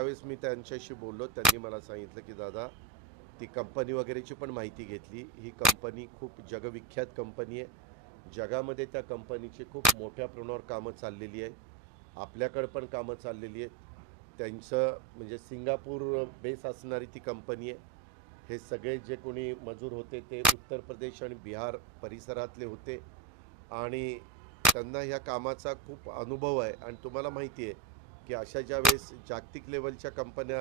ज्यावेळेस मी त्यांच्याशी बोललो त्यांनी मला सांगितलं की दादा ती कंपनी वगैरेची पण माहिती घेतली. ही कंपनी खूप जगविख्यात कंपनी आहे. जगामध्ये त्या कंपनीची खूप मोठ्या प्रमाणावर कामं चाललेली आहे. आपल्याकडं पण कामं चाललेली आहेत. त्यांचं म्हणजे सिंगापूर बेस असणारी ती कंपनी आहे. हे सगळे जे कोणी मजूर होते ते उत्तर प्रदेश आणि बिहार परिसरातले होते आणि त्यांना ह्या कामाचा खूप अनुभव आहे. आणि तुम्हाला माहिती आहे की अशा ज्या वेळेस जागतिक लेवलच्या कंपन्या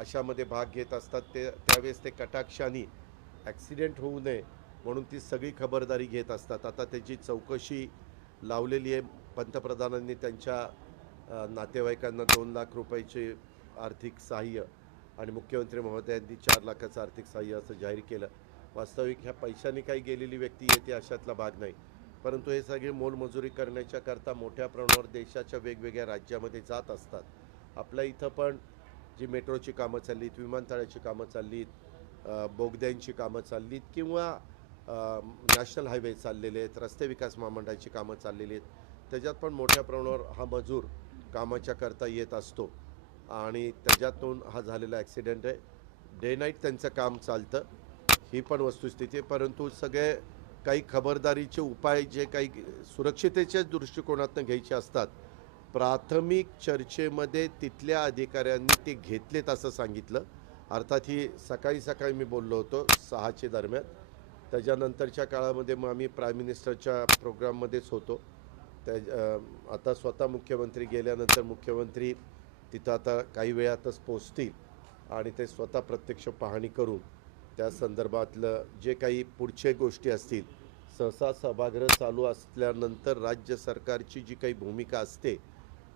अशामध्ये भाग घेत असतात त्यावेळेस ते कटाक्षाने ॲक्सिडेंट होऊ नये म्हणून ती सगळी खबरदारी घेत असतात. आता त्याची चौकशी लावलेली आहे. पंतप्रधानांनी त्यांच्या नातेवाईकांना 2 लाख रुपयाचे आर्थिक सहाय्य आणि मुख्यमंत्री महोदयांनी 4 लाखाचं आर्थिक सहाय्य असं जाहीर केलं. वास्तविक ह्या पैशाने काही गेलेली व्यक्ती येते अशातला भाग नाही, परंतु हे सगळे मोलमजुरी करण्याच्या करता मोठ्या प्रमाणावर देशाच्या वेगवेगळ्या राज्यामध्ये जात असतात. आपल्या इथं पण जी मेट्रोची कामं चाललीत, विमानतळाची कामं चाललीत, बोगद्यांची कामं चाललीत किंवा नॅशनल हायवे चाललेले आहेत, रस्ते विकास महामंडळाची कामं चाललेली आहेत, त्याच्यात पण मोठ्या प्रमाणावर हा मजूर कामाच्या करता येत असतो आणि त्याच्यातून हा झालेला ॲक्सिडेंट आहे. डे नाईट त्यांचं काम चालतं, ही पण वस्तुस्थिती आहे. परंतु सगळे काही खबरदारीचे उपाय जे काही सुरक्षितेच्या दृष्टिकोनातून घ्यायचे असतात, प्राथमिक चर्चेमध्ये तिथल्या अधिकाऱ्यांनी ते घेतलेत असं सांगितलं. अर्थात ही सकाळी सकाळी मी बोललो होतो 6च्या दरम्यान. त्याच्यानंतरच्या काळामध्ये मग आम्ही प्राईम मिनिस्टरच्या प्रोग्राममध्येच होतो. आता स्वतः मुख्यमंत्री गेल्यानंतर मुख्यमंत्री तिथं आता काही वेळातच पोचतील आणि ते स्वतः प्रत्यक्ष पाहणी करून त्या संदर्भातलं जे काही पुढचे गोष्टी असतील, सहसा सभागृह चालू असल्यानंतर राज्य सरकारची जी काही भूमिका असते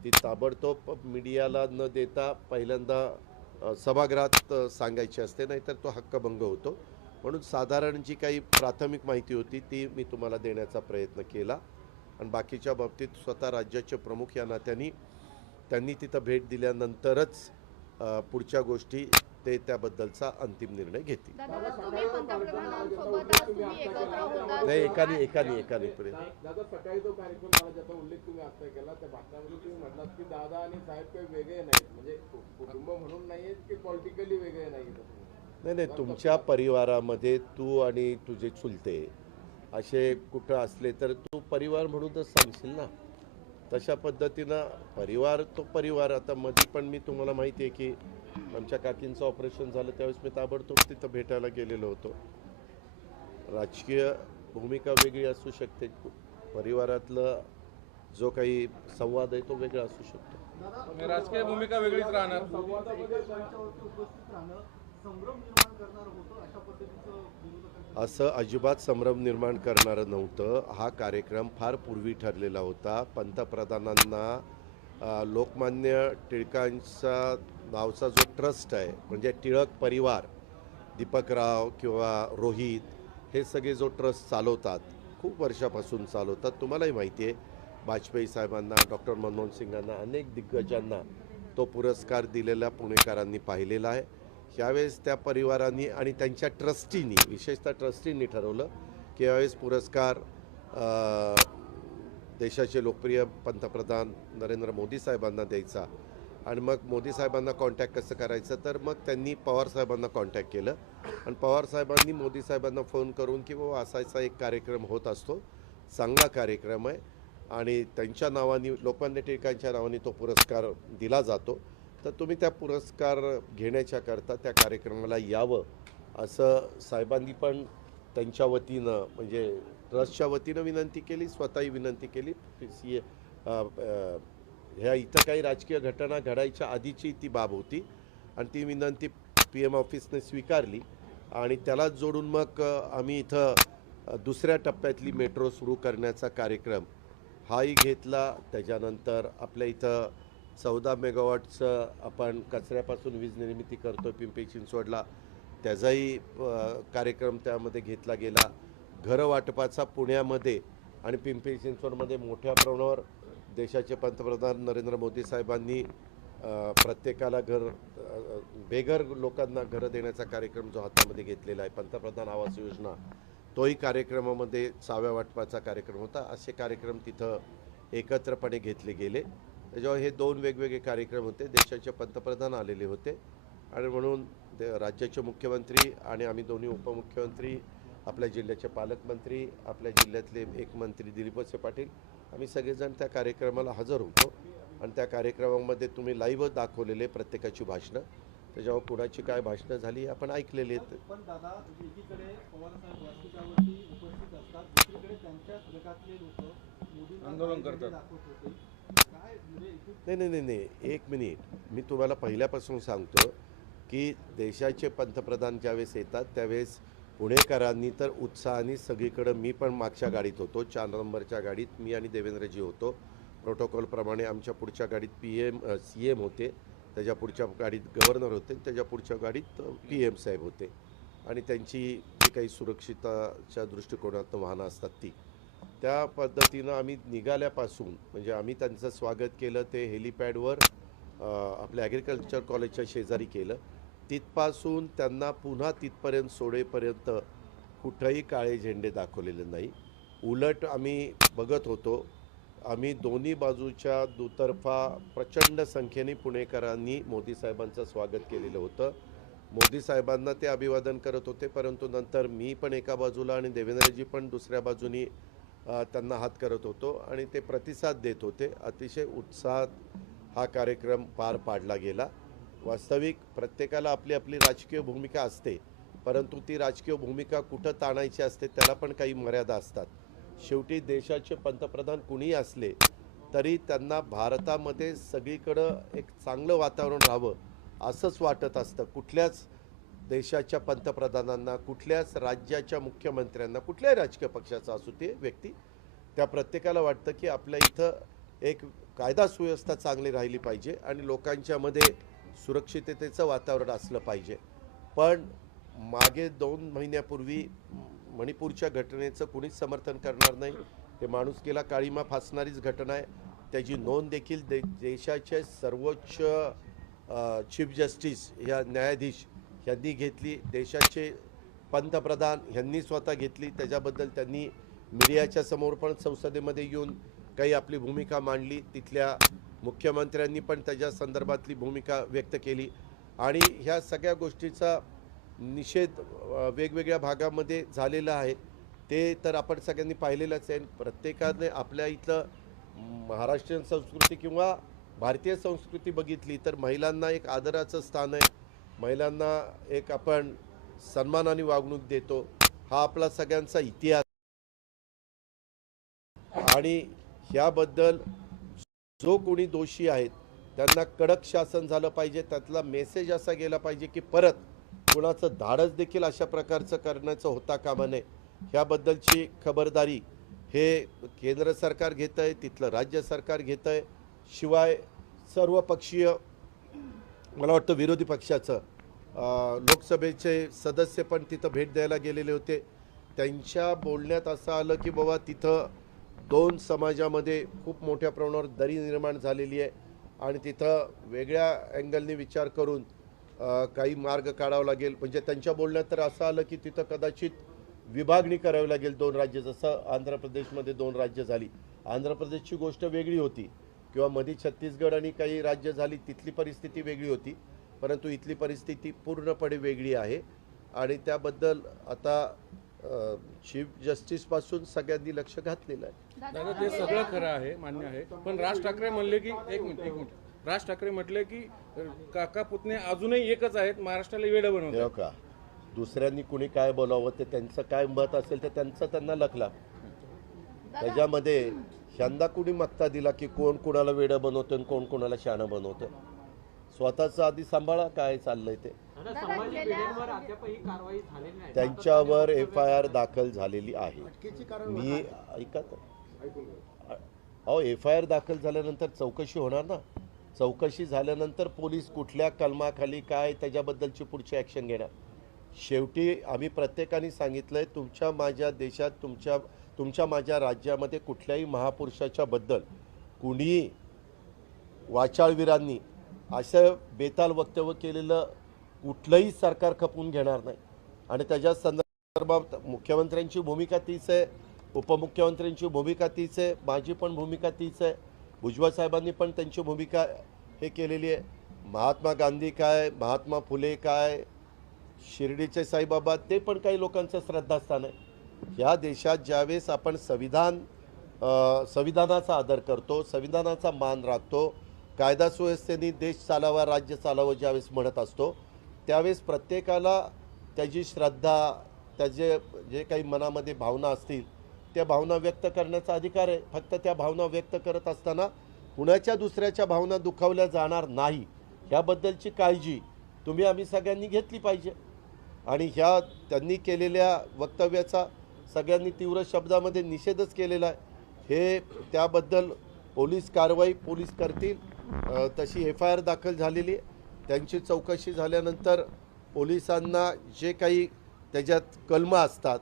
ती ताबडतोब मीडियाला न देता पहिल्यांदा सभागृहात सांगायची असते, नाहीतर तो हक्कभंग होतो. म्हणून साधारण जी काही प्राथमिक माहिती होती ती मी तुम्हाला देण्याचा प्रयत्न केला आणि बाकीच्या बाबतीत स्वतः राज्याचे प्रमुख या नात्याने त्यांनी तिथं भेट दिल्यानंतरच पुढच्या गोष्टी ते त्याबद्दलचा अंतिम निर्णय घेतील. दादा तुम्ही पंतप्रधानांसोबत आज तुम्ही एकत्र होता. नाही, एकाने पर्यंत. दादा सकाळी तो कार्यक्रम मला ज्याचा उल्लेख तुम्ही आता केला त्या भाषणामध्ये तुम्ही म्हटलात की दादा आणि साहेब काही वेगळे नाहीत, म्हणजे कुटुंब म्हणून नाहीयेत की पॉलिटिकली वेगळे नाहीत. नाही, तुमच्या परिवारामध्ये तू आणि तुझे चुलते असे कुठं असले तर तू परिवार म्हणूनच सांगशील ना. तशा पद्धतीनं परिवार तो परिवार. आता मध्ये पण मी तुम्हाला माहिती आहे की आमच्या काकींचं ऑपरेशन झालं त्यावेळेस मी ताबडतोब तिथं भेटायला गेलेलो होतो. राजकीय भूमिका वेगळी असू शकते, परिवारातलं जो काही संवाद आहे तो वेगळा असू शकतो. राजकीय भूमिका वेगळीच राहणार. असं अजिबात संभ्रम निर्माण करणारं नव्हतं. हा कार्यक्रम फार पूर्वी ठरलेला होता. पंतप्रधानांना लोकमान्य टिळकांचा नावचा जो ट्रस्ट आहे म्हणजे टिळक परिवार, दीपकराव किंवा रोहित हे सगळे जो ट्रस्ट चालवतात खूप वर्षापासून चालवतात. तुम्हालाही माहिती आहे वाजपेयी साहेबांना, डॉक्टर मनमोहन सिंगांना, अनेक दिग्गजांना तो पुरस्कार दिलेला पुणेकरांनी पाहिलेला आहे. यावेळेस त्या परिवारांनी आणि त्यांच्या ट्रस्टींनी, विशेषतः ट्रस्टींनी ठरवलं की यावेळेस पुरस्कार देशाचे लोकप्रिय पंतप्रधान नरेंद्र मोदी साहेबांना द्यायचा. आणि मग मोदी साहेबांना कॉन्टॅक्ट कसं करायचं, तर मग त्यांनी पवार साहेबांना कॉन्टॅक्ट केलं आणि पवार साहेबांनी मोदी साहेबांना फोन करून की बाबा असा एक कार्यक्रम होत असतो, चांगला कार्यक्रम आहे आणि त्यांच्या नावाने लोकमान्य टिळकांच्या नावाने तो पुरस्कार दिला जातो, तर तुम्ही त्या पुरस्कार घेण्याच्या करता त्या कार्यक्रमाला यावं असं साहेबांनी पण त्यांच्या वतीनं म्हणजे ट्रस्टच्या वतीनं विनंती केली, स्वतःही विनंती केली. ह्या इथं काही राजकीय घटना घडायच्या आधीची ती बाब होती आणि ती विनंती PM ऑफिसने स्वीकारली आणि त्यालाच जोडून मग आम्ही इथं दुसऱ्या टप्प्यातली मेट्रो सुरू करण्याचा कार्यक्रम हाही घेतला. त्याच्यानंतर आपल्या इथं 14 मेगावॉटचं आपण कचऱ्यापासून वीज निर्मिती करतो पिंपरी चिंचवडला, त्याचाही कार्यक्रम त्यामध्ये घेतला गेला. घरं वाटपाचा पुण्यामध्ये आणि पिंपरी चिंचवडमध्ये मोठ्या प्रमाणावर देशाचे पंतप्रधान नरेंद्र मोदी साहेबांनी प्रत्येकाला बेघर लोकांना घरं देण्याचा कार्यक्रम जो हातामध्ये घेतलेला आहे, पंतप्रधान आवास योजना, तोही कार्यक्रमामध्ये चाव्या वाटपाचा कार्यक्रम होता. असे कार्यक्रम तिथं एकत्रपणे घेतले गेले त्याच्यावर हे दोन वेगवेगळे कार्यक्रम होते. देशाचे पंतप्रधान आलेले होते आणि म्हणून राज्याचे मुख्यमंत्री आणि आम्ही दोन्ही उपमुख्यमंत्री, आपल्या जिल्ह्याचे पालकमंत्री, आपल्या जिल्ह्यातले एक मंत्री दिलीप वळसे पाटील, आम्ही सगळेजण त्या कार्यक्रमाला हजर होतो. आणि त्या कार्यक्रमामध्ये तुम्ही लाईव्ह दाखवलेले प्रत्येकाची भाषणं, त्याच्यावर कुणाची काय भाषणं झाली आपण ऐकलेली आहेत. पण दादा एकीकडे पवारसाहेब व्यासपीठावरती उपस्थित असतात, दुसरीकडे त्यांच्याच गटातले लोक मोदी आंदोलन करतात. दाखवत होते. काय म्हणजे नाही, एक मिनिट, मी तुम्हाला पहिल्यापासून सांगतो की देशाचे पंतप्रधान ज्यावेळेस येतात त्यावेळेस पुणेकरांनी तर उत्साहाने सगळीकडं, मी पण मागच्या गाडीत होतो, 4 नंबरच्या गाडीत मी आणि देवेंद्रजी होतो. प्रोटोकॉलप्रमाणे आमच्या पुढच्या गाडीत CM होते, त्याच्या पुढच्या गाडीत गव्हर्नर होते, त्याच्या पुढच्या गाडीत PM साहेब होते आणि त्यांची जी काही सुरक्षितताच्या दृष्टिकोनातून वाहनं असतात ती, त्या पद्धतीनं आम्ही निघाल्यापासून म्हणजे आम्ही त्यांचं स्वागत केलं ते हेलिपॅडवर आपल्या ॲग्रिकल्चर कॉलेजच्या शेजारी केलं. तिथपासून त्यांना पुन्हा तिथपर्यंत सोडेपर्यंत कुठंही काळे झेंडे दाखवलेले नाही. उलट आम्ही बघत होतो, आम्ही दोन्ही बाजूच्या दुतर्फा प्रचंड संख्येने पुणेकरांनी मोदी साहेबांचं स्वागत केलेलं होतं. मोदी साहेबांना ते अभिवादन करत होते, परंतु नंतर मी पण एका बाजूला आणि देवेंद्रजी पण दुसऱ्या बाजूनी त्यांना हात करत होतो आणि ते प्रतिसाद देत होते. अतिशय उत्साहात हा कार्यक्रम पार पाडला गेला. वास्तविक प्रत्येकाला आपली आपली राजकीय भूमिका असते, परंतु ती राजकीय भूमिका कुठं ताणायची असते त्याला पण काही मर्यादा असतात. शेवटी देशाचे पंतप्रधान कुणीही असले तरी त्यांना भारतामध्ये सगळीकडं एक चांगलं वातावरण राहावं असंच वाटत असतं. कुठल्याच देशाच्या पंतप्रधानांना, कुठल्याच राज्याच्या मुख्यमंत्र्यांना, कुठल्याही राजकीय पक्षाचा असू ते व्यक्ती, त्या प्रत्येकाला वाटतं की आपल्या इथं एक कायदा सुव्यवस्था चांगली राहिली पाहिजे आणि लोकांच्यामध्ये सुरक्षिततेचं वातावरण असलं पाहिजे. पण मागे 2 महिन्यापूर्वी मणिपूरच्या घटनेचं कुणीच समर्थन करणार नाही. ते माणुसकीला काळीमा फासणारीच घटना आहे. त्याची नोंद देखील देशाचे सर्वोच्च चीफ जस्टिस या न्यायाधीश यांनी घेतली, देशाचे पंतप्रधान यांनी स्वतः घेतली. त्याच्याबद्दल त्यांनी मीडियाच्या समोर पण संसदेमध्ये येऊन काही आपली भूमिका मांडली. तिथल्या मुख्यमंत्र्यांनी पण त्याच्या संदर्भातली भूमिका व्यक्त केली आणि ह्या सगळ्या गोष्टीचा निषेध वेगवेगळ्या भागामध्ये झालेला आहे. ते तर आपण सगळ्यांनी पाहिलेलंच आहे. प्रत्येकाने आपल्या इथलं महाराष्ट्रीयन संस्कृती किंवा भारतीय संस्कृती बघितली तर महिलांना एक आदराचं स्थान आहे, महिलांना एक आपण सन्मानाने वागणूक देतो. हा आपला सगळ्यांचा इतिहास आणि ह्याबद्दल जो कोणी दोषी आहेत त्यांना कडक शासन झालं पाहिजे. त्यातला मेसेज असा गेला पाहिजे की परत कोणाचं धाडस देखील अशा प्रकारचं करण्याचं होता कामा नये. ह्याबद्दलची खबरदारी हे केंद्र सरकार घेतं आहे, तिथलं राज्य सरकार घेतं आहे. शिवाय सर्वपक्षीय, मला वाटतं विरोधी पक्षाचं लोकसभेचे सदस्य पण तिथं भेट द्यायला गेलेले होते. त्यांच्या बोलण्यात असं आलं की बाबा तिथं 2 समाजामध्ये खूप मोठ्या प्रमाणावर दरी निर्माण झालेली आहे आणि तिथं वेगळ्या अँगलने विचार करून काही मार्ग काढावा लागेल. म्हणजे त्यांच्या बोलण्यात तर असं आलं की तिथं कदाचित विभागणी करावी लागेल 2 राज्य, जसं आंध्र प्रदेशमध्ये 2 राज्य झाली. आंध्र प्रदेशची गोष्ट वेगळी होती किंवा मध्ये छत्तीसगड आणि काही राज्य झाली, तिथली परिस्थिती वेगळी होती, परंतु इथली परिस्थिती पूर्णपणे वेगळी आहे आणि त्याबद्दल आता चीफ जस्टिसपासून सगळ्यांनी लक्ष घातलेलं आहे. दादा ते सगळं खरं आहे, मान्य आहे, पण राज ठाकरे म्हणले की एक मिनिट राज ठाकरे म्हटले की काका पुतणे अजूनही एकच आहेत, महाराष्ट्राला वेडं बनवतात. हो का? दुसऱ्यांनी कुणी काय बोलावं ते त्यांचं काय मत असेल ते त्यांचं त्यांना लखला. त्याच्यामध्ये यंदा कुणी मक्ता दिला की कोण कोणाला वेडं बनवतं आणि कोण कोणाला शाणं बनवतं. स्वतःचं आधी सांभाळा काय चाललंय ते. त्यांच्यावर FIR दाखल झालेली आहे. मी ऐका तर, अहो FIR दाखल झाल्यानंतर चौकशी होणार ना. चौकशी झाल्यानंतर पोलीस कुठल्या कलमाखाली काय त्याच्याबद्दलची पुढची ॲक्शन घेणार. शेवटी आम्ही प्रत्येकाने सांगितलंय, तुमच्या माझ्या देशात, तुमच्या माझ्या राज्यामध्ये कुठल्याही महापुरुषाच्या बद्दल कुणी वाचाळवीरांनी असं बेताल वक्तव्य केलेलं कुठलंही सरकार खपवून घेणार नाही. आणि त्याच्या संदर्भात मुख्यमंत्र्यांची भूमिका तीच आहे, उपमुख्यमंत्र्यांची भूमिका तीच आहे, माझी पण भूमिका तीच आहे भुजबळ साहेबांनी पण त्यांची भूमिका हे केलेली आहे. महात्मा गांधी काय, महात्मा फुले काय, शिर्डीचे साईबाबा, ते पण काही लोकांचं श्रद्धास्थान आहे. या देशात ज्यावेळेस आपण संविधानाचा आदर करतो, संविधानाचा मान राखतो, कायदा सुव्यवस्थेने देश चालावा, राज्य चालावं ज्यावेळेस म्हणत असतो, त्यावेळेस प्रत्येकाला त्याची श्रद्धा, त्याचे जे काही मनामध्ये भावना असतील त्या भावना व्यक्त करण्याचा अधिकार आहे. फक्त त्या भावना व्यक्त करत असताना कुणाच्या दुसऱ्याच्या भावना दुखावल्या जाणार नाही ह्याबद्दलची काळजी तुम्ही आम्ही सगळ्यांनी घेतली पाहिजे. आणि ह्या त्यांनी केलेल्या वक्तव्याचा सगळ्यांनी तीव्र शब्दामध्ये निषेधच केलेला आहे. हे त्याबद्दल पोलीस कारवाई पोलीस करतील. तशी FIR दाखल झालेली आहे. त्यांची चौकशी झाल्यानंतर पोलिसांना जे काही त्याच्यात कलमं असतात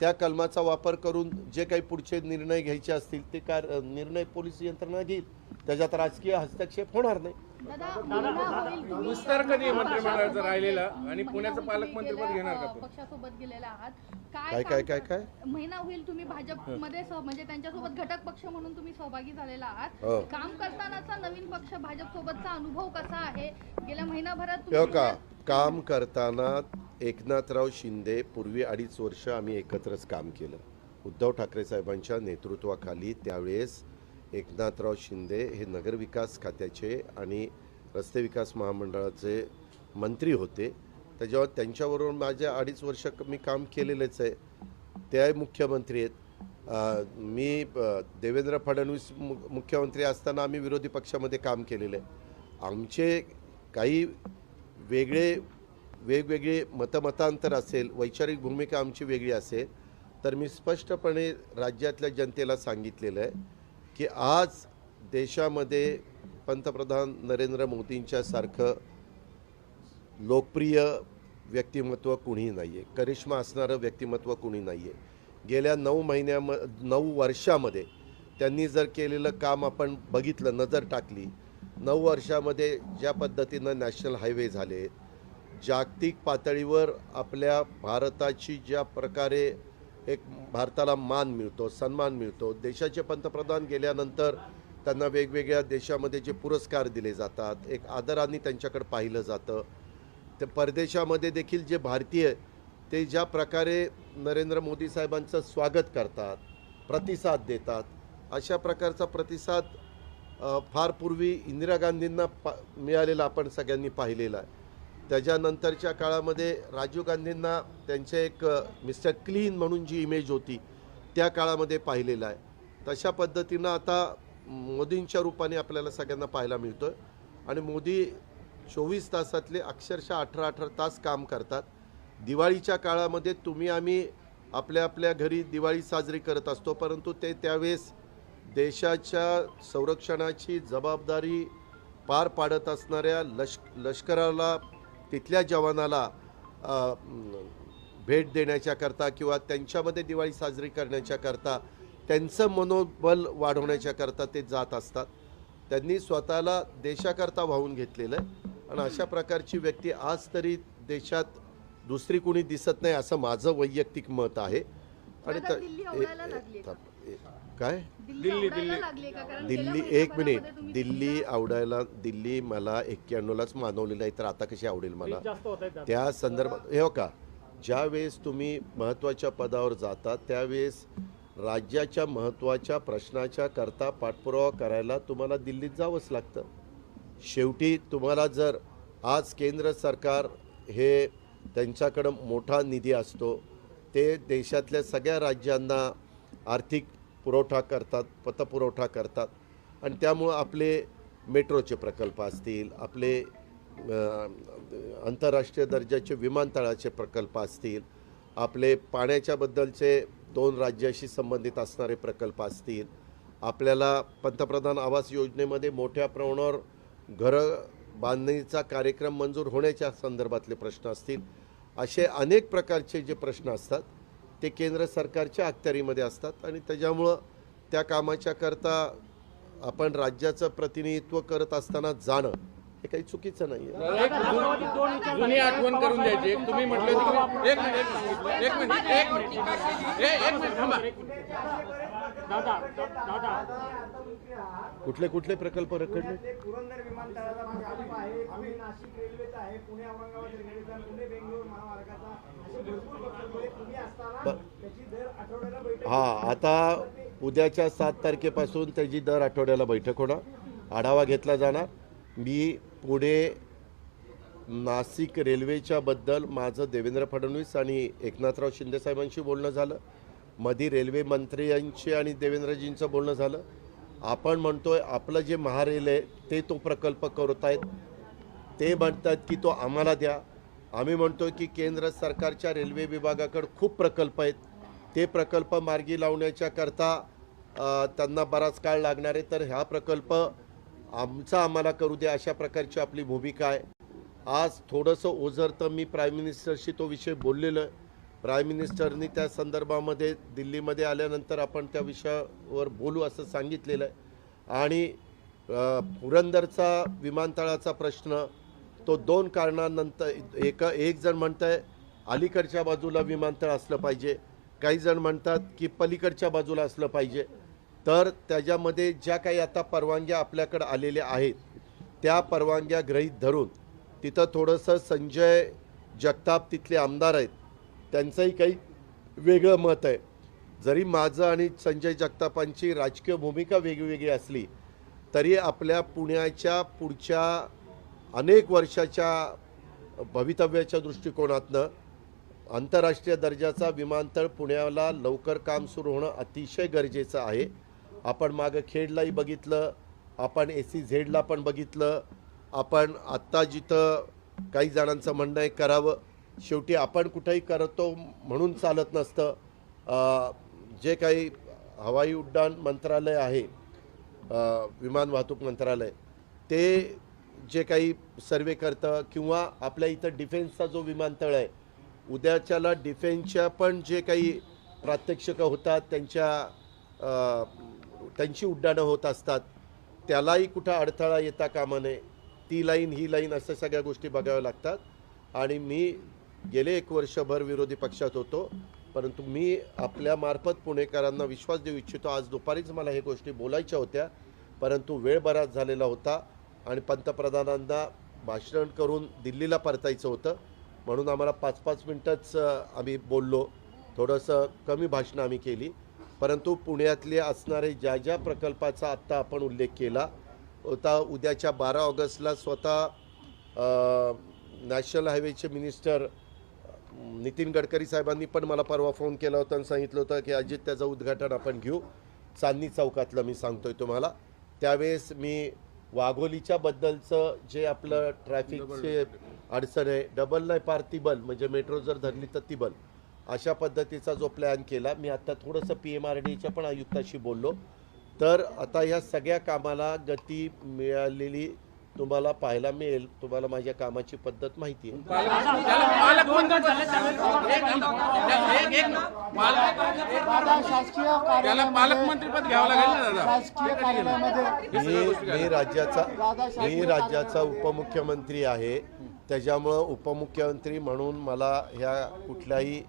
त्या कलमाचा वापर करून जे काही पुढचे निर्णय घ्यायचे असतील ते निर्णय पोलीस यंत्रणा घेईल. त्याच्यात राजकीय हस्तक्षेप होणार नाही. दादा, महिना होईल तुम्ही विस्तार कधी आहे मंत्रिमंडळाचा राहिलेला आणि पुण्याचं महिना होईल पालकमंत्रीपद तुम्ही घेणार का गेल्या, आपण? पक्षासोबत गेलेला आहात. काय? महिना होईल तुम्ही भाजपमध्ये म्हणजे त्यांच्यासोबत घटक पक्ष म्हणून तुम्ही सहभागी झालेला आहात. हो. काम करतानाचा नवीन पक्ष भाजप सोबतचा अनुभव कसा आहे? गेल्या महिनाभरात हो तुम्ही का, काम करताना एकनाथराव शिंदे पूर्वी 2.5 वर्ष आम्ही एकत्रच काम केलं. उद्धव ठाकरे साहेबांच्या नेतृत्वाखाली त्यावेळेस एकनाथराव शिंदे हे नगरविकास खात्याचे आणि रस्ते विकास महामंडळाचे मंत्री होते. त्याच्यावर त्यांच्याबरोबर माझ्या 2.5 वर्ष मी काम केलेलंच आहे. ते मुख्यमंत्री आहेत. मी देवेंद्र फडणवीस मुख्यमंत्री असताना आम्ही विरोधी पक्षामध्ये काम केलेलं आहे. आमचे काही वेगवेगळे मतमतांतर असेल, वैचारिक भूमिका आमची वेगळी असेल, तर मी स्पष्टपणे राज्यातल्या जनतेला सांगितलेलं आहे की आज देशामध्ये पंतप्रधान नरेंद्र मोदींच्या सारखं लोकप्रिय व्यक्तिमत्व कुणी नाही आहे, करिश्मा असणारं व्यक्तिमत्व कुणी नाही आहे. गेल्या 9 वर्षामध्ये त्यांनी जर केलेलं काम आपण बघितलं, नजर टाकली, 9 वर्षामध्ये ज्या पद्धतीनं नॅशनल हायवे झाले, जागतिक पातळीवर आपल्या भारताची ज्या प्रकारे एक भारताला मान मिळतो, सन्मान मिळतो, देशाचे पंतप्रधान गेल्यानंतर त्यांना वेगवेगळ्या देशामध्ये जे पुरस्कार दिले जातात, एक आदराने त्यांच्याकडे पाहिलं जातं. ते परदेशामध्ये देखील जे भारतीय ते ज्या प्रकारे नरेंद्र मोदी साहेबांचं स्वागत करतात, प्रतिसाद देतात, अशा प्रकारचा प्रतिसाद फार पूर्वी इंदिरा गांधींना मिळालेला आपण सगळ्यांनी पाहिलेला आहे. त्याच्यानंतरच्या काळामध्ये राजीव गांधींना त्यांचे एक मिस्टर क्लीन म्हणून जी इमेज होती त्या काळामध्ये पाहिलेलं आहे. तशा पद्धतीनं आता मोदींच्या रूपाने आपल्याला सगळ्यांना पाहायला मिळतं. आणि मोदी 24 तासातले अक्षरशः 18 तास काम करतात. दिवाळीच्या काळामध्ये तुम्ही आम्ही आपल्या घरी दिवाळी साजरी करत असतो, परंतु ते त्यावेळेस देशाच्या संरक्षणाची जबाबदारी पार पाडत असणाऱ्या लष्कराला, तिथल्या जवानाला भेट देण्याच्याकरता किंवा त्यांच्यामध्ये दिवाळी साजरी करण्याच्याकरता, त्यांचं मनोबल वाढवण्याच्याकरता ते जात असतात. त्यांनी स्वतःला देशाकरता वाहून घेतलेलं आहे. आणि अशा प्रकारची व्यक्ती आज तरी देशात दुसरी कोणी दिसत नाही असं माझं वैयक्तिक मत आहे. आणि दादा, दिल्ली आवडायला लागली का? काय दिल्ली आवडायला लागली का? कारण दिल्ली, गेल्या एक मिनिट, महिन्याभरामध्ये तुम्ही दिल्ली आवडायला, दिल्ली मला 91लाच मानवलेलं आहे, तर आता कशी आवडेल मला? त्या संदर्भात हे हो का, ज्या वेळेस तुम्ही महत्त्वाच्या पदावर जाता त्यावेळेस राज्याच्या महत्त्वाच्या प्रश्नाच्या करता पाठपुरावा करायला तुम्हाला दिल्लीत जावंच लागतं. शेवटी तुम्हाला जर आज केंद्र सरकार हे त्यांच्याकडं मोठा निधी असतो, ते देशातल्या सगळ्या राज्यांना आर्थिक पुरवठा करतात, पतपुरवठा करतात. आणि त्यामुळं आपले मेट्रोचे प्रकल्प असतील, आपले आंतरराष्ट्रीय दर्जाचे विमानतळाचे प्रकल्प असतील, आपले पाण्याच्याबद्दलचे 2 राज्याशी संबंधित असणारे प्रकल्प असतील, आपल्याला पंतप्रधान आवास योजनेमध्ये मोठ्या प्रमाणावर घरं बांधणीचा कार्यक्रम मंजूर होण्याच्या संदर्भातले प्रश्न असतील, असे अनेक प्रकारचे जे प्रश्न असतात ते केंद्र सरकारच्या अखत्यारीमध्ये असतात. आणि त्याच्यामुळं त्या कामाच्या करता आपण राज्याचं प्रतिनिधित्व करत असताना जाणं हे काही चुकीचं नाही आहे. एक जुनी आठवण करून द्यायची. तुम्ही म्हटलं की एक मिनिट थांबा. कुठले कुठले प्रकल्प रखडले? पुण्यातले पुरंदर विमानतळाचा प्रकल्प आहे, पुणे नाशिक रेल्वेचा आहे, पुणे औरंगाबाद रेल्वेचा, पुणे बेंगलोर महामार्गाचा, असे भरपूर प्रकल्प आहेत. तुम्ही असताना त्याची दर आठवड्याला बैठक हां, आता उद्याच्या 7 तारखेपासून त्याची दर आठवड्याला बैठक होणार, आढावा घेतला जाणार. मी पुणे नाशिक रेल्वेच्या बद्दल माझं देवेंद्र फडणवीस आणि एकनाथराव शिंदे साहेबांशी बोलणं झालं. मधी रेल्वे मंत्र्यांशी आणि देवेंद्रजींचं बोलणं झालं. आपण म्हणतोय आपलं जे महारेल आहे ते तो प्रकल्प करत आहेत, ते म्हणतात की तो आम्हाला द्या. आम्ही म्हणतोय की केंद्र सरकारच्या रेल्वे विभागाकडे खूप प्रकल्प आहेत, ते प्रकल्प मार्गी लावण्याच्या करता त्यांना बराच काळ लागणार आहे, तर हा प्रकल्प आमचा आम्हाला करू द्या, अशा प्रकारची आपली भूमिका आहे. आज थोडंसं ओझरतं मी प्राईम मिनिस्टरशी तो विषय बोललेलो आहे. प्राईम मिनिस्टरनी त्या संदर्भामध्ये दिल्लीमध्ये आल्यानंतर आपण त्या विषयावर बोलू असं सांगितलेलं आहे. आणि पुरंदरचा विमानतळाचा प्रश्न तो 2 कारणानंतर एक जण म्हणत आहे अलीकडच्या बाजूला विमानतळ असलं पाहिजे, काही जण म्हणतात की पलीकडच्या बाजूला असलं पाहिजे. तर त्याच्यामध्ये ज्या काही आता परवानग्या आपल्याकडे आलेल्या आहेत त्या परवानग्या गृहीत धरून तिथं थोडंसं संजय जगताप तिथले आमदार आहेत त्यांचंही काही वेगळं मत आहे. जरी माझं आणि संजय जगतापांची राजकीय भूमिका वेगवेगळी असली तरी आपल्या पुण्याच्या पुढच्या अनेक वर्षाच्या भवितव्याच्या दृष्टिकोनातनं आंतरराष्ट्रीय दर्जाचा विमानतळ पुण्याला लवकर काम सुरू होणं अतिशय गरजेचं आहे. आपण मागं खेडलाही बघितलं, आपण SEZला पण बघितलं, आपण आत्ता जिथं काही जणांचं म्हणणं आहे करावं, शेवटी आपण कुठेही करतो म्हणून चालत नसतं. जे काही हवाई उड्डाण मंत्रालय आहे, विमान वाहतूक मंत्रालय, ते जे काही सर्वे करतं किंवा आपल्या इथं डिफेन्सचा जो विमानतळ आहे, उद्याच्याला डिफेन्सच्या पण जे काही प्रात्यक्षिकं होतात त्यांची उड्डाणं होत असतात, त्यालाही कुठं अडथळा येता कामा नये. ती लाईन ही लाईन असं सगळ्या गोष्टी बघाव्या लागतात. आणि मी गेले 1 वर्षभर विरोधी पक्षात होतो, परंतु मी आपल्या मार्फत पुणेकरांना विश्वास देऊ इच्छितो. आज दुपारीच मला हे गोष्टी बोलायच्या होत्या, परंतु वेळ बराच झालेला होता आणि पंतप्रधानांना भाषण करून दिल्लीला परतायचं होतं, म्हणून आम्हाला 5-5 मिनटंच आम्ही बोललो, थोडंसं कमी भाषणं आम्ही केली. परंतु पुण्यातले असणारे ज्या प्रकल्पाचा आत्ता आपण उल्लेख केला होता, उद्याच्या 12 ऑगस्टला स्वतः नॅशनल हायवेचे मिनिस्टर नितीन गडकरी साहेबांनी पण मला परवा फोन केला होता आणि सांगितलं होतं की अजित त्याचं उद्घाटन आपण घेऊ चांदणी चौकातलं. मी सांगतोय तुम्हाला, त्यावेळेस मी वाघोलीच्या बद्दलचं जे आपलं ट्रॅफिकचे अडचण आहे, डबल नाही पार तिबल, म्हणजे मेट्रो जर धरली तर तिबल, अशा पद्धतीचा जो प्लॅन केला. मी आता थोडंसं PMRDच्या पण आयुक्ताशी बोललो, तर आता ह्या सगळ्या कामाला गती मिळालेली तुम्हाला पाहायला मिळेल. तुम्हाला माझ्या कामाची पद्धत माहिती आहे. त्याला पालकमंत्रीपद घ्यावं लागेल ना दादा. शासकीय कार्यालयामध्ये मी राज्याचा उपमुख्यमंत्री आहे, त्याच्यामुळं उपमुख्यमंत्री म्हणून मला ह्या कुठल्याही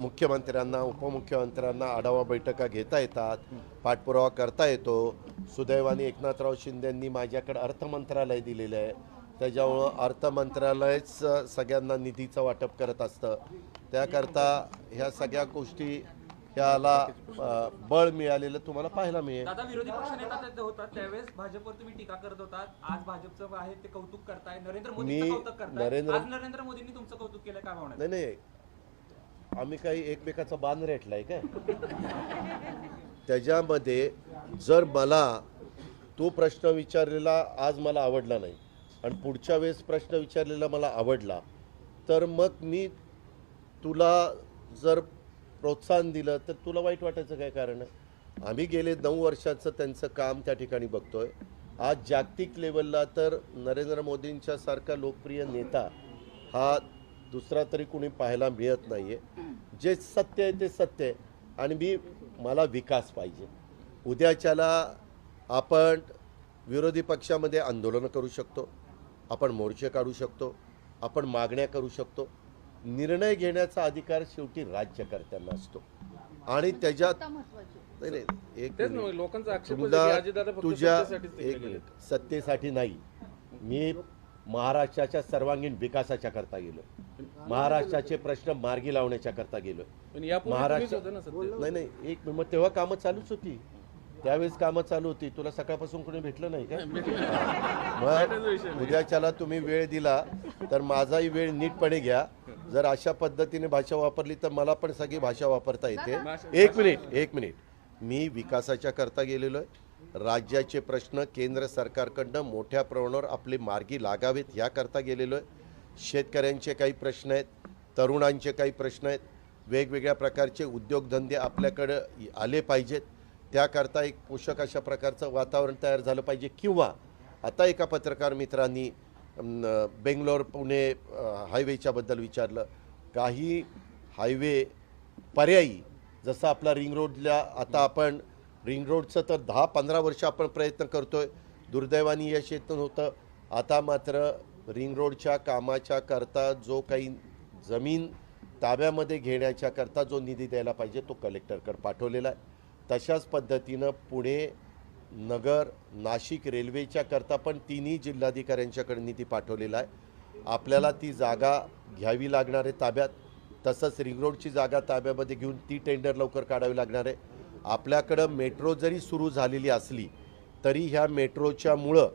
मुख्यमंत्र्यांना उपमुख्यमंत्र्यांना आढावा बैठका घेता येतात, पाठपुरावा करता येतो. सुदैवाने एकनाथराव शिंदेंनी माझ्याकडे अर्थ मंत्रालय दिलेलं आहे, त्याच्यामुळं अर्थ मंत्रालयच सगळ्यांना निधीचं वाटप करत असतं. त्याकरता ह्या सगळ्या गोष्टी ह्याला बळ मिळालेलं तुम्हाला पाहायला मिळेल. दादा, विरोधी पक्षनेता होतात त्यावेळेस भाजपवर तुम्ही टीका करत होतात, आज भाजपचं आहे ते कौतुक करताय, नरेंद्र मोदींचं कौतुक करताय. आज नरेंद्र मोदींनी तुमचं कौतुक केलं, काय भावना? नाही, आम्ही काही एकमेकाचा बांध रेटलाय काय? त्याच्यामध्ये जर मला तो प्रश्न विचारलेला आज मला आवडला नाही आणि पुढच्या वेळेस प्रश्न विचारलेला मला आवडला, तर मग मी तुला जर प्रोत्साहन दिलं तर तुला वाईट वाटायचं काय कारण आहे? आम्ही गेले 9 वर्षाचं त्यांचं काम त्या ठिकाणी बघतोय. आज जागतिक लेवलला तर नरेंद्र मोदींच्या सारखा लोकप्रिय नेता हा दुसरा तरी कोणी पाहायला मिळत नाही आहे. जे सत्य आहे ते सत्य आहे आणि मला विकास पाहिजे. उद्याच्याला आपण विरोधी पक्षामध्ये आंदोलनं करू शकतो, आपण मोर्चे काढू शकतो, आपण मागण्या करू शकतो. निर्णय घेण्याचा अधिकार शेवटी राज्यकर्त्यांना असतो आणि त्याच्यात नाही नाही एक तेच ना मिनिट. लोकांचा आक्षेप आहे तुमचा की अजितदादा फक्त तुझ्या सत्तेसाठीच तिकडे एक गेले. मिनिट सत्तेसाठी नाही, मी महाराष्ट्राच्या सर्वांगीण विकासाच्या करता गेलो, महाराष्ट्राचे प्रश्न मार्गी लावण्याच्या करता गेलो. पण यापूर्वी महाराष्ट्र तुम्हीच होते ना सत्तेत. नाही नाही एक मिनिट, मग तेव्हा कामं चालूच होती, त्यावेळेस कामं चालू होती. तुला सकाळपासून कोणी भेटलं नाही का? भेटायचा विषय मग नाही. उद्याच्याला तुम्ही वेळ दिला तर माझाही वेळ नीटपणे घ्या. जर अशा पद्धतीने भाषा वापरली तर मला पण सगळी भाषा वापरता येते. एक मिनिट मी विकासाच्या करता गेलेलो आहे. राज्याचे प्रश्न केंद्र सरकारकडनं मोठ्या प्रमाणावर आपले मार्गी लागावेत ह्याकरता गेलेलो आहे. शेतकऱ्यांचे काही प्रश्न आहेत, तरुणांचे काही प्रश्न आहेत, वेगवेगळ्या प्रकारचे उद्योगधंदे आपल्याकडं आले पाहिजेत, त्याकरता एक पोषक अशा प्रकारचं वातावरण तयार झालं पाहिजे. किंवा आता एका पत्रकार मित्रांनी बेंगलोर पुणे हायवेच्या बद्दल विचारलं. काही हायवे पर्यायी जसं आपला रिंग रोडला, आता आपण रिंग रोडचं तर 10-15 वर्ष आपण प्रयत्न करतोय, दुर्दैवाने यश येत नव्हतं. आता मात्र रिंग रोडच्या कामाच्या करता जो काही जमीन ताब्यामध्ये घेण्याच्या करता जो निधी द्यायला पाहिजे तो कलेक्टरकडे पाठवलेला आहे. तशाच पद्धतीनं पुणे, नगर, नाशिक रेल्वेच्या करता पण तिन्ही जिल्हाधिकाऱ्यांच्याकडे निधी पाठवलेला आहे. आपल्याला ती जागा घ्यावी लागणार आहे ताब्यात. तसंच रिंग रोडची जागा ताब्यामध्ये घेऊन ती टेंडर लवकर काढावी लागणार आहे. आपल्याकडं मेट्रो जरी सुरू झालेली असली तरी ह्या मेट्रोच्यामुळं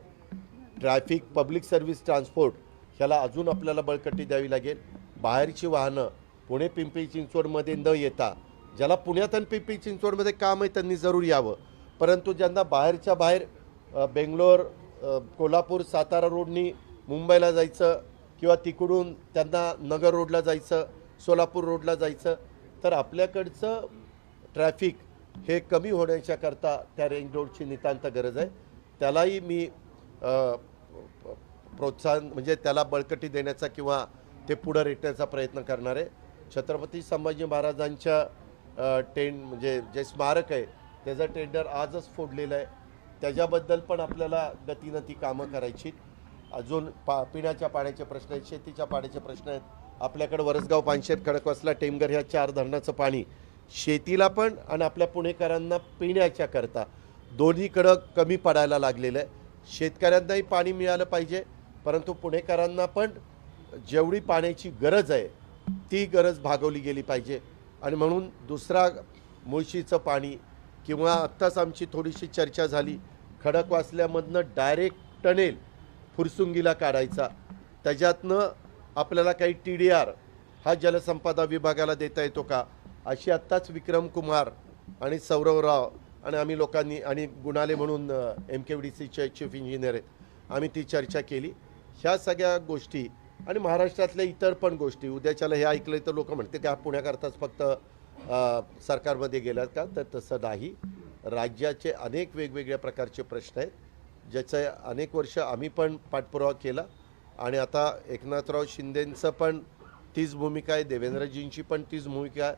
ट्रॅफिक पब्लिक सर्व्हिस ट्रान्सपोर्ट ह्याला अजून आपल्याला बळकटी द्यावी लागेल. बाहेरची वाहनं पुणे पिंपरी चिंचवडमध्ये न येता, ज्याला पुण्यात आणि पिंपरी चिंचवडमध्ये काम आहे त्यांनी जरूर यावं, परंतु ज्यांना बाहेरच्या बाहेर बेंगलोर, कोल्हापूर, सातारा रोडनी मुंबईला जायचं किंवा तिकडून त्यांना नगर रोडला जायचं, सोलापूर रोडला जायचं, तर आपल्याकडचं ट्रॅफिक हे कमी होण्याच्या करता त्या रिंग रोडची नितांत गरज आहे. त्यालाही मी प्रोत्साहन म्हणजे त्याला बळकटी देण्याचा किंवा ते पुढं रेटण्याचा प्रयत्न करणार आहे. छत्रपती संभाजी महाराजांच्या म्हणजे जे स्मारक आहे त्याचं टेंडर आजच फोडलेलं आहे. त्याच्याबद्दल पण आपल्याला गतीनं ती कामं करायची. अजून पिण्याच्या पाण्याचे प्रश्न आहेत, शेतीच्या पाण्याचे प्रश्न आहेत. आपल्याकडं वरसगाव, पानशेत, खडकवासला, टेमघर ह्या 4 धरणाचं पाणी शेतीला पण आणि आपल्या पुणेकरांना पिण्याच्या करता दोन्हीकडं कमी पडायला लागलेलं आहे. शेतकऱ्यांनाही पाणी मिळालं पाहिजे, परंतु पुणेकरांना पण जेवढी पाण्याची गरज आहे ती गरज भागवली गेली पाहिजे. आणि म्हणून दुसरा मुळशीचं पाणी किंवा आत्ताच आमची थोडीशी चर्चा झाली, खडकवासल्यामधनं डायरेक्ट टनेल फुरसुंगीला काढायचा, त्याच्यातनं आपल्याला काही TDR हा जलसंपदा विभागाला देता येतो का, अशी आत्ताच विक्रम कुमार आणि सौरवराव आणि आम्ही लोकांनी आणि गुणाले म्हणून MKVDCचे चीफ इंजिनियर आहेत, आम्ही ती चर्चा केली. ह्या सगळ्या गोष्टी आणि महाराष्ट्रातल्या इतर पण गोष्टी, उद्याच्याला हे ऐकलं तर लोक म्हणते की हा पुण्याकरताच फक्त सरकारमध्ये गेल्यात का, तर तसं नाही. राज्याचे अनेक वेगवेगळ्या प्रकारचे प्रश्न आहेत ज्याचे अनेक वर्ष आम्ही पण पाठपुरावा केला आणि आता एकनाथराव शिंदेंचं पण तीच भूमिका आहे, देवेंद्रजींची पण तीच भूमिका आहे.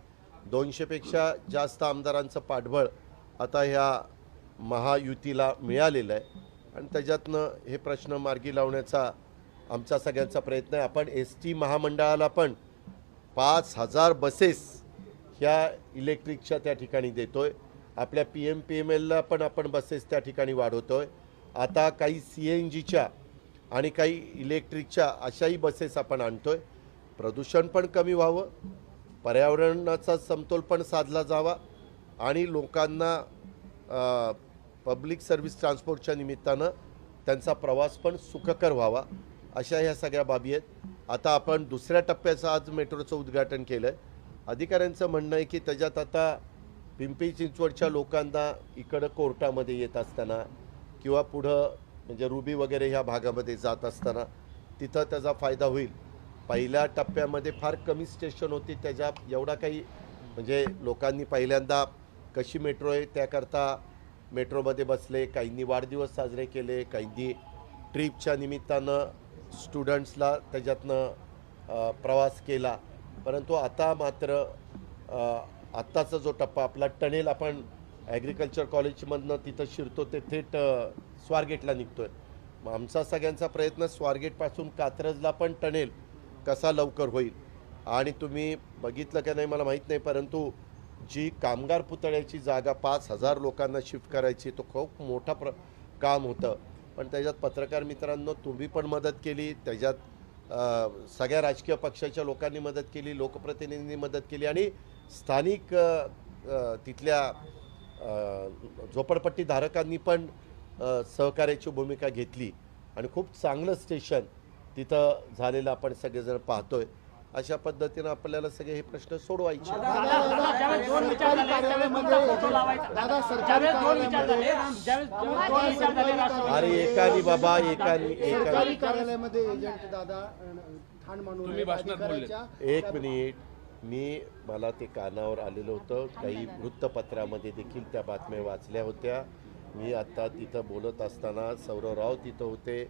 200पेक्षा जास्त आमदारांचं पाठबळ आता ह्या महायुतीला मिळालेलं आहे आणि त्याच्यातनं हे प्रश्न मार्गी लावण्याचा आमचा सगळ्यांचा प्रयत्न आहे. आपण ST महामंडळाला पण 5000 बसेस ह्या इलेक्ट्रिकच्या त्या ठिकाणी देतोय. आपल्या PMPMLला पण आपण बसेस त्या ठिकाणी वाढवतोय. आता काही CNGच्या आणि काही इलेक्ट्रिकच्या अशाही बसेस आपण आणतोय. प्रदूषण पण कमी व्हावं, पर्यावरणाचा समतोल पण साधला जावा आणि लोकांना पब्लिक सर्व्हिस ट्रान्सपोर्टच्या निमित्तानं त्यांचा प्रवास पण सुखकर व्हावा, अशा ह्या सगळ्या बाबी आहेत. आता आपण दुसऱ्या टप्प्याचं आज मेट्रोचं उद्घाटन केलं आहे. अधिकाऱ्यांचं म्हणणं आहे की त्याच्यात आता पिंपरी चिंचवडच्या लोकांना इकडं कोर्टामध्ये येत असताना किंवा पुढं म्हणजे रुबी वगैरे ह्या भागामध्ये जात असताना तिथं त्याचा फायदा होईल. पहिल्या टप्प्यामध्ये फार कमी स्टेशन होती, त्याच्या एवढा काही म्हणजे लोकांनी पहिल्यांदा कशी मेट्रो आहे त्याकरता मेट्रोमध्ये बसले, काहींनी वाढदिवस साजरे केले, काहींनी ट्रिपच्या निमित्तानं स्टुडंट्सला त्याच्यातनं प्रवास केला. परंतु आता मात्र आत्ताचा जो टप्पा आपला टनेल आपण ॲग्रिकल्चर कॉलेजमधनं तिथं शिरतो ते थेट स्वारगेटला निघतो आहे. मग आमचा सगळ्यांचा प्रयत्न स्वारगेटपासून कात्रजला पण टनेल कसा लवकर होईल. आणि तुम्ही बघितलं का नाही मला माहीत नाही, परंतु जी कामगार पुतळ्याची जागा 5,000 लोकांना शिफ्ट करायची, तो खूप मोठा काम होतं. पण त्याच्यात पत्रकार मित्रांनो तुम्ही पण मदत केली, त्याच्यात सगळ्या राजकीय पक्षाच्या लोकांनी मदत केली, लोकप्रतिनिधींनी मदत केली आणि स्थानिक तिथल्या झोपडपट्टी धारकांनी पण सहकार्याची भूमिका घेतली आणि खूप चांगलं स्टेशन तिथं झालेलं आपण सगळेजण पाहतोय. अशा पद्धतीनं आपल्याला सगळे हे प्रश्न सोडवायचे. अरे एकानी बाबा एकानी कार्यालयामध्ये एजंट दादा ठाण तुम्ही भाषणात बोलले. एक मिनिट, मला ते कानावर आलेलं होतं, काही वृत्तपत्रामध्ये देखील त्या बातम्या वाचल्या होत्या. मी आता तिथं बोलत असताना सौरवराव तिथं होते,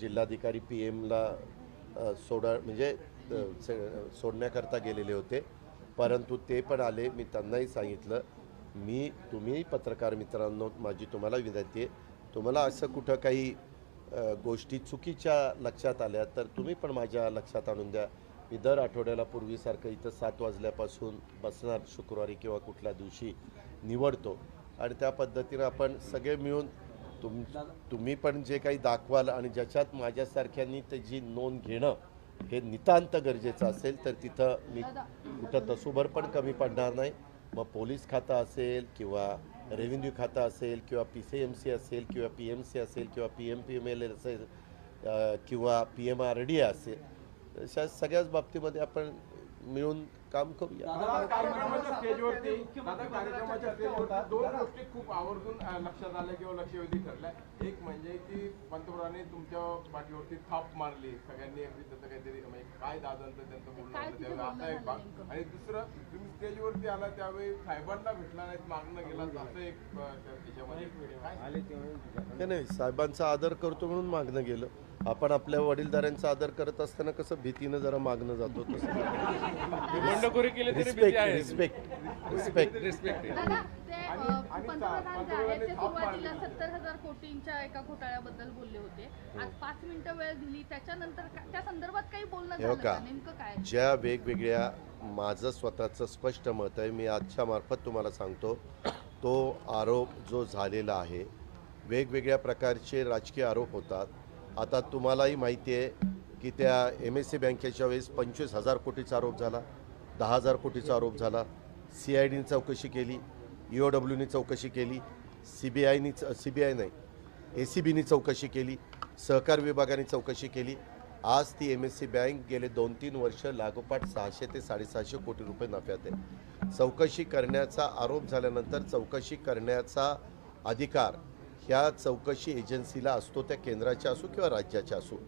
जिल्हाधिकारी PM ला सोडण्याकरता गेलेले होते, परंतु ते पण आले. मी त्यांनाही सांगितलं, तुम्ही पत्रकार मित्रांनो माझी तुम्हाला विनंती आहे, तुम्हाला असं कुठं काही गोष्टी चुकीच्या लक्षात आल्या तर तुम्ही पण माझ्या लक्षात आणून द्या. मी दर आठवड्याला पूर्वीसारखं इथं 7 वाजल्यापासून बसणार, शुक्रवारी किंवा कुठल्या दिवशी निवडतो आणि त्या पद्धतीनं आपण सगळे मिळून तुम्ही पण जे काही दाखवाल आणि ज्याच्यात माझ्यासारख्यांनी त्याची नोंद घेणं हे नितांत गरजेचं असेल तर तिथं मी कुठं तसूभर पण कमी पडणार नाही. मग पोलीस खातं असेल किंवा रेव्हेन्यू खातं असेल किंवा PCMC असेल किंवा PMC असेल किंवा PMPML असेल किंवा PMRD असेल, अशा सगळ्याच बाबतीमध्ये आपण मिळून काम करूया. कार्यक्रमाच्या स्टेजवरती दोन गोष्टी खूप आवर्जून लक्षात आल्या किंवा लक्षवेधी ठरल्या. एक म्हणजे की पंतप्रधानांनी तुमच्या पाठीवरती थाप मारली, सगळ्यांनी अगदी त्याचं काहीतरी म्हणजे काय दादांचं त्यांचं बोलणं होतं त्यावेळी असा एक भाग. आणि दुसरं, तुम्ही स्टेजवरती आला त्यावेळी साहेबांना भेटला नाहीत, मागणं गेला, असं एक त्याच्यामध्ये काय नाही, साहेबांचा आदर करतो म्हणून मागणं गेलं. आपण आपल्या वडीलधाऱ्यांचा आदर करत असताना कसं भीतीनं जरा मागणं जातो तसं. बंडखोरी केली तरी भीती आहे. रिस्पेक्ट. दादा, ते पंतप्रधान जे आहेत ते सुरुवातीला 70,000 कोटींच्या एका घोटाळ्याबद्दल बोलले होते. आज 5 मिनिटं वेळ दिली, त्याच्यानंतर त्या संदर्भात काही बोलणं झालं का? नेमकं काय? ज्या वेगवेगळ्या, माझं स्वतःचं स्पष्ट मत आहे, मी आजच्या मार्फत तुम्हाला सांगतो, तो आरोप जो झालेला आहे, वेगवेगळ्या प्रकारचे राजकीय आरोप होतात. आता तुम्हालाही माहिती आहे की त्या MSC बँकेच्या वेळेस 25,000 कोटीचा आरोप झाला, 10,000 कोटीचा आरोप झाला. CIDनी चौकशी केली, EOWनी चौकशी केली, CBI नाही ACBनी चौकशी केली, सहकार विभागाने चौकशी केली. आज ती MSC बँक गेले 2-3 वर्ष लागोपाठ 600 ते 650 कोटी रुपये नफ्यात आहे. चौकशी करण्याचा आरोप झाल्यानंतर चौकशी करण्याचा अधिकार ह्या चौकशी एजन्सीला असतो, त्या केंद्राच्या असो किंवा राज्याच्या असो,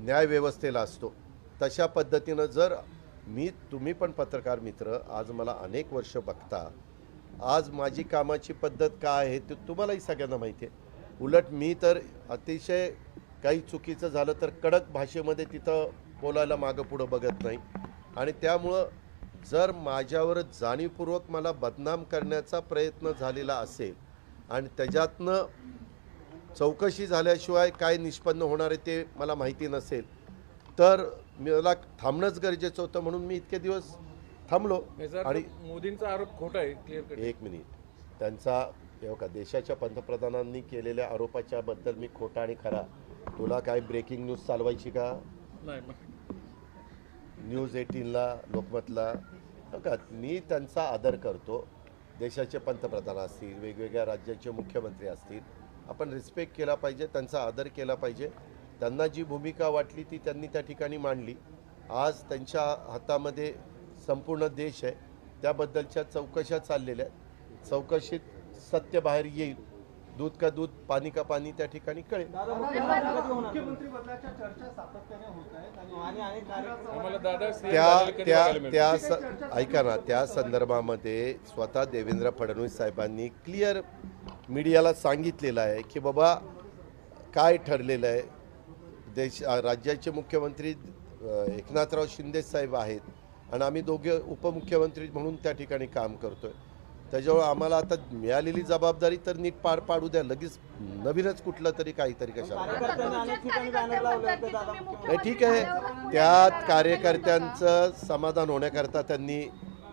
न्यायव्यवस्थेला असतो. तशा पद्धतीनं जर तुम्ही पण पत्रकार मित्र आज मला अनेक वर्ष बघता, आज माझी कामाची पद्धत काय आहे ते तुम्हालाही सगळ्यांना माहिती आहे. उलट मी तर अतिशय काही चुकीचं झालं तर कडक भाषेमध्ये तिथं बोलायला मागं पुढं बघत नाही. आणि त्यामुळं जर माझ्यावर जाणीवपूर्वक मला बदनाम करण्याचा प्रयत्न झालेला असेल आणि त्याच्यातनं चौकशी झाल्याशिवाय काय निष्पन्न होणार आहे ते मला माहिती नसेल तर मला थांबणंच गरजेचं होतं, म्हणून मी इतके दिवस थांबलो. आणि मोदींचा आरोप खोटा आहे, क्लिअर कट. एक मिनिट, त्यांचा देशाच्या पंतप्रधानांनी केलेल्या आरोपाच्या बद्दल मी खोटा आणि खरा, तुला काय ब्रेकिंग न्यूज चालवायची का? नाही, न्यूज 18ला, लोकमतला का? मी त्यांचा आदर करतो. देशाचे पंतप्रधान असतील, वेगवेगळ्या राज्याचे मुख्यमंत्री असतील, आपण रिस्पेक्ट केला पाहिजे, त्यांचा आदर केला पाहिजे. त्यांना जी भूमिका वाटली ती त्यांनी त्या ठिकाणी मांडली. आज त्यांच्या हातामध्ये संपूर्ण देश आहे, त्याबद्दलच्या चौकशा चाललेल्या आहेत. चौकशीत सत्य बाहेर येईल, दूध का दूध, पाणी का पाणी त्या ठिकाणी कळेल. मुख्यमंत्री बदलाच्या चर्चा सातत्याने होत आहेत आणि अनेक आम्हाला दादा ऐका ना, त्या संदर्भामध्ये स्वतः देवेंद्र फडणवीस साहेबांनी क्लिअर मीडियाला सांगितलेलं आहे की बाबा काय ठरलेलं आहे. राज्याचे मुख्यमंत्री एकनाथराव शिंदे साहेब आहेत आणि आम्ही दोघे उपमुख्यमंत्री म्हणून त्या ठिकाणी काम करतोय. त्याच्यामुळे आम्हाला आता मिळालेली जबाबदारी तर नीट पार पाडू द्या, लगेच नवीनच कुठलं तरी काहीतरी कशाला. ठीक आहे, त्यात कार्यकर्त्यांचं समाधान होण्याकरता त्यांनी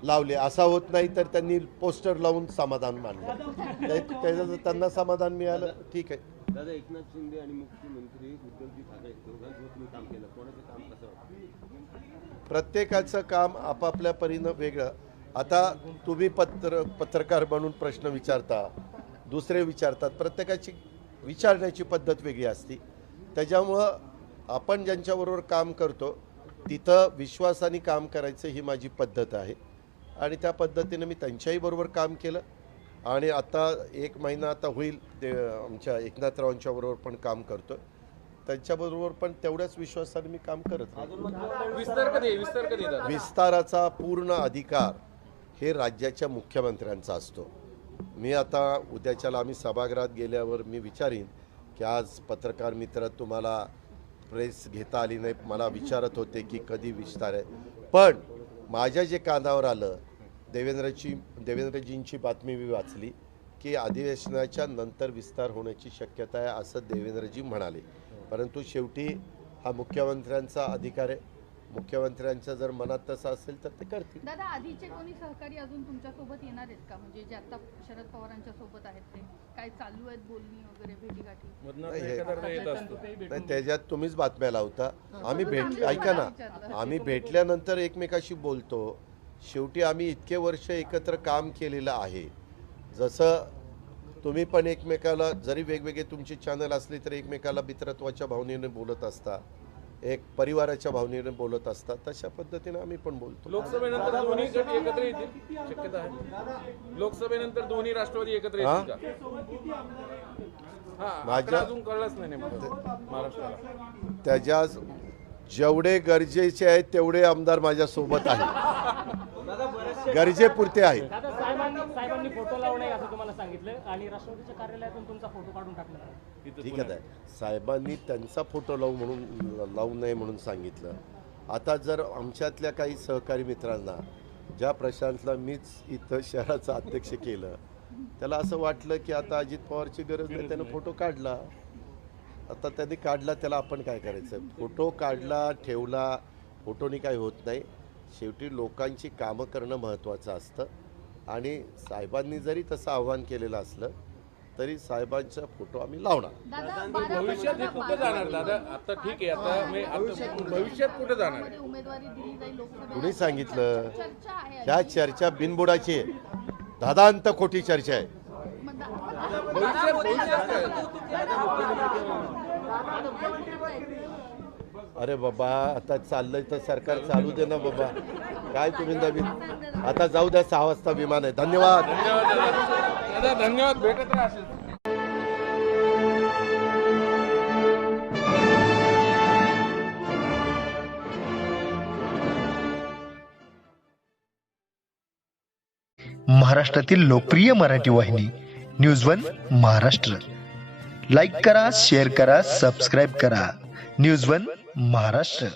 लावले. असा होत नाही तर त्यांनी पोस्टर लावून समाधान मानलं. त्याचं त्यांना समाधान मिळालं, ठीक आहे. दादा, एकनाथ शिंदे आणि मुख्यमंत्री उद्धवजी ठाकरे दोघांसोबत तुम्ही काम केलं, कोणाचं काम कसं वाटतं? प्रत्येकाचं काम आपापल्या परीनं वेगळं. आता तुम्ही पत्रकार म्हणून प्रश्न विचारता, दुसरे विचारतात, प्रत्येकाची विचारण्याची पद्धत वेगळी असते. त्याच्यामुळं आपण ज्यांच्याबरोबर काम करतो तिथं विश्वासाने काम करायचं ही माझी पद्धत आहे आणि त्या पद्धतीनं मी त्यांच्याही बरोबर काम केलं आणि आता 1 महिना आता होईल ते आमच्या एकनाथरावांच्या बरोबर पण काम करतो. त्यांच्याबरोबर पण तेवढ्याच विश्वासाने मी काम करत राहतो. विस्तार कधी दादा? विस्ताराचा पूर्ण अधिकार हे राज्याच्या मुख्यमंत्र्यांचा असतो. मी आता उद्याच्याला आम्ही सभागृहात गेल्यावर मी विचारीन की आज पत्रकार मित्र तुम्हाला प्रेस घेता आली नाही, मला विचारत होते की कधी विस्तार आहे. पण माझ्या जे कानावर आलं, देवेंद्रजींची बातमी मी वाचली की अधिवेशनाच्या नंतर विस्तार होण्याची शक्यता आहे असं देवेंद्रजी म्हणाले. परंतु शेवटी हा मुख्यमंत्र्यांचा अधिकार आहे. मुख्यमंत्र्यांच्या जर मनात तसं असेल तर ते करतील. दादा, आधीचे कोणी सहकारी अजून तुमच्या सोबत येणार आहेत का? म्हणजे जे आता शरद पवारांच्या सोबत आहेत ते काय चालू आहेत बोलणी वगैरे, भेटीगाठी? नाही, त्याच्यात तुम्हीच बातम्या लावता. आम्ही ऐका ना, आम्ही भेटल्यानंतर एकमेकाशी बोलतो. शेवटी आम्ही इतके वर्ष एकत्र काम केलेलं आहे. जसं तुम्ही पण एकमेकाला, जरी वेगवेगळे तुमचे चॅनल असले तरी एकमेकाला मित्रत्वाच्या भावनेने बोलत असता, एक परिवाराच्या भावनेने बोलत असतात, तशा पद्धतीने आम्ही पण बोलतो. लोकसभेनंतर दोन्ही गट एकत्र येतील शक्यता आहे? लोकसभेनंतर दोन्ही राष्ट्रवादी एकत्र येतील का? माझ्या अजून कळलंच नाही नेमकं महाराष्ट्राला. त्याच्या जेवढे गरजेचे आहेत तेवढे आमदार माझ्या सोबत आहेत, गरजेपुरते आहेत. साहेबांनी फोटो लावू नये असं तुम्हाला सांगितलं आणि राष्ट्रवादीच्या कार्यालयातून तुमचा फोटो काढून टाकला. ठीक आहे, साहेबांनी त्यांचा फोटो लावू नये म्हणून सांगितलं. आता जर आमच्यातल्या काही सहकारी मित्रांना, ज्या प्रशांतला मीच इथं शहराचं अध्यक्ष केलं, त्याला असं वाटलं की आता अजित पवारची गरज नाही, त्यानं फोटो काढला. आता त्यांनी काढला, त्याला आपण काय करायचं? फोटो काढला, ठेवला, फोटोनी काही होत नाही. शेवटी लोकांची कामं करणं महत्त्वाचं असतं आणि साहेबांनी जरी तसं आव्हान केलेलं असलं तरी साहेबांचा फोटो आम्ही लावणार. भविष्यात हे कुठे जाणार दादा? आता ठीक आहे, आता भविष्यात कुठे जाणार? उमेदवारी दिली जाईल लोकसभेला. कुणी सांगितलं? चर्चा आहे. ह्या चर्चा बिनबुडाची आहे, दादांत खोटी चर्चा आहे. अरे बाबा, आता चाललंय तर सरकार चालू दे ना बाबा. काय तुम्ही नवीन? आता जाऊ द्या, 6 वाजता विमान आहे. धन्यवाद. दादा धन्यवाद, भेटत राहा. महाराष्ट्रातील लोकप्रिय मराठी वाहिनी न्यूज वन महाराष्ट्र. लाईक करा, शेअर करा, सबस्क्राईब करा. News one Maharashtra.